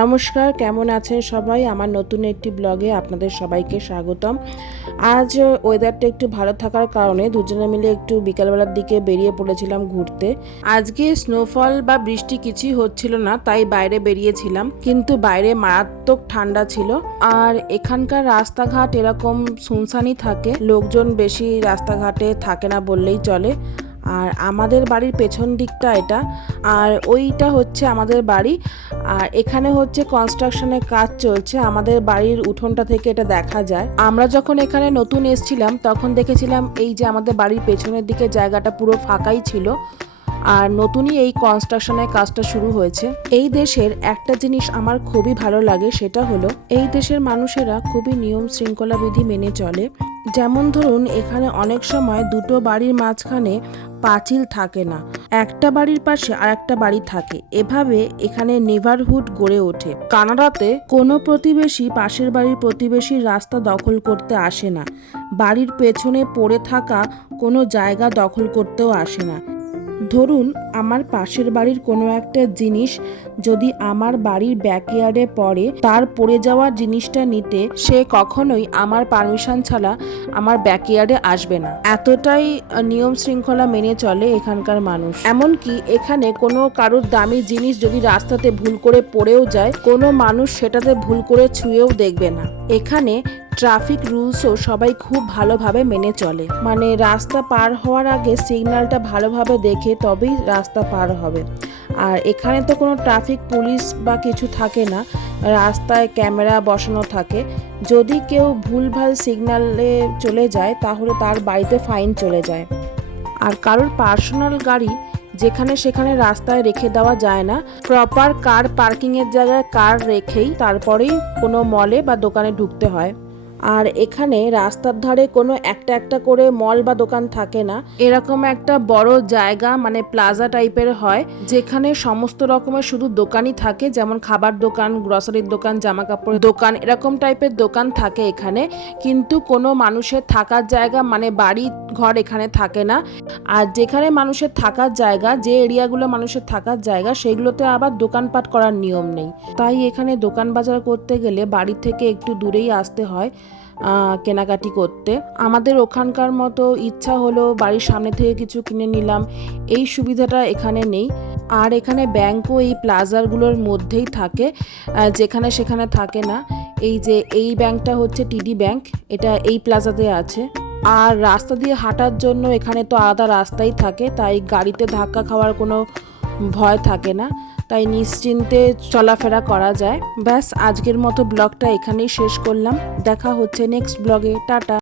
নমস্কার, কেমন আছেন সবাই? আমার নতুন একটি ব্লগে আপনাদের সবাইকে স্বাগতম। আজ ওয়েদারটা একটু ভালো থাকার কারণে দুজনে মিলে একটু বিকালবেলার দিকে বেরিয়ে পড়েছিলাম ঘুরতে। আজকে স্নোফল বা বৃষ্টি কিছুই হচ্ছিল না, তাই বাইরে বেরিয়েছিলাম। কিন্তু বাইরে মারাত্মক ঠান্ডা ছিল। আর এখানকার রাস্তাঘাট এরকম শুনশানি থাকে। লোকজন বেশি রাস্তাঘাটে থাকে না বললেই চলে। আর আমাদের বাড়ির পেছন দিকটা এটা, আর ওইটা হচ্ছে আমাদের বাড়ি, আর এখানে হচ্ছে কনস্ট্রাকশনের কাজ চলছে, আমাদের বাড়ির উঠোনটা থেকে এটা দেখা যায়। আমরা যখন এখানে নতুন এসছিলাম, তখন দেখেছিলাম এই যে আমাদের বাড়ির পেছনের দিকে জায়গাটা পুরো ফাঁকাই ছিল আর নতুনই এই কনস্ট্রাকশনের কাজটা শুরু হয়েছে। এই দেশের একটা জিনিস আমার খুবই ভালো লাগে সেটা হলো, এই দেশের মানুষেরা খুবই নিয়ম শৃঙ্খলা বিধি মেনে চলে। যেমন ধরুন, এখানে অনেক সময় দুটো বাড়ির মাঝখানে পাঁচিল থাকে না। একটা বাড়ির পাশে আর একটা বাড়ি থাকে। এভাবে এখানে নেভারহুড গড়ে ওঠে। কানাডাতে কোনো প্রতিবেশী পাশের বাড়ির প্রতিবেশীর রাস্তা দখল করতে আসে না। বাড়ির পেছনে পড়ে থাকা কোনো জায়গা দখল করতেও আসে না। ধরুন, আমার পাশের বাড়ির কোনো একটা জিনিস যদি আমার বাড়ির ব্যাকইয়ার্ডে পড়ে, তার পড়ে যাওয়া জিনিসটা নিতে সে কখনোই আমার পারমিশন ছাড়া আমার ব্যাকইয়ার্ডে আসবে না। এতটাই নিয়ম শৃঙ্খলা মেনে চলে এখানকার মানুষ। এমনকি এখানে কোনো কারোর দামি জিনিস যদি রাস্তাতে ভুল করে পড়েও যায়, কোনো মানুষ সেটাতে ভুল করে ছুঁয়েও দেখবে না। এখানে ট্রাফিক রুলসও সবাই খুব ভালোভাবে মেনে চলে। মানে রাস্তা পার হওয়ার আগে সিগন্যালটা ভালোভাবে দেখে তবেই রাস্তা পার হবে। আর এখানে তো কোনো ট্রাফিক পুলিশ বা কিছু থাকে না, রাস্তায় ক্যামেরা বসানো থাকে। যদি কেউ ভুলভাল সিগন্যালে চলে যায়, তাহলে তার বাড়িতে ফাইন চলে যায়। আর কারোর পার্সোনাল গাড়ি যেখানে সেখানে রাস্তায় রেখে দেওয়া যায় না, প্রপার কার পার্কিংয়ের জায়গায় কার রেখেই তারপরেই কোনো মলে বা দোকানে ঢুকতে হয়। আর এখানে রাস্তার ধারে কোনো একটা একটা করে মল বা দোকান থাকে না। এরকম একটা বড় জায়গা মানে প্লাজা টাইপের হয়, যেখানে সমস্ত রকমের শুধু দোকানই থাকে, যেমন খাবার দোকান গ্রসারির দোকান জামা কাপড়ের দোকান, এরকম টাইপের দোকান থাকে এখানে। কিন্তু কোনো মানুষের থাকার জায়গা মানে বাড়ি ঘর এখানে থাকে না। আর যেখানে মানুষের থাকার জায়গা, যে এরিয়াগুলো মানুষের থাকার জায়গা, সেগুলোতে আবার দোকানপাট করার নিয়ম নেই। তাই এখানে দোকান বাজার করতে গেলে বাড়ি থেকে একটু দূরেই আসতে হয়। কেনাকাটি করতে। আমাদের ওখানকার মতো ইচ্ছা হলো বাড়ির সামনে থেকে কিছু কিনে নিলাম। এই সুবিধাটা এখানে নেই। আর এখানে ব্যাংকও এই প্লাজারগুলোর মধ্যেই থাকে যেখানে সেখানে থাকে না। এই যে এই ব্যাংকটা হচ্ছে টিডি ব্যাংক, এটা এই প্লাজাতে আছে। আর রাস্তা দিয়ে হাঁটার জন্য এখানে তো আলাদা রাস্তাই থাকে, তাই গাড়িতে ধাক্কা খাওয়ার কোনো ভয় থাকে না। তাই নিশ্চিন্তে চলাফেরা করা যায়। ব্যাস, আজকের মতো ব্লগটা এখানেই শেষ করলাম। দেখা হচ্ছে নেক্সট ব্লগে টাটা।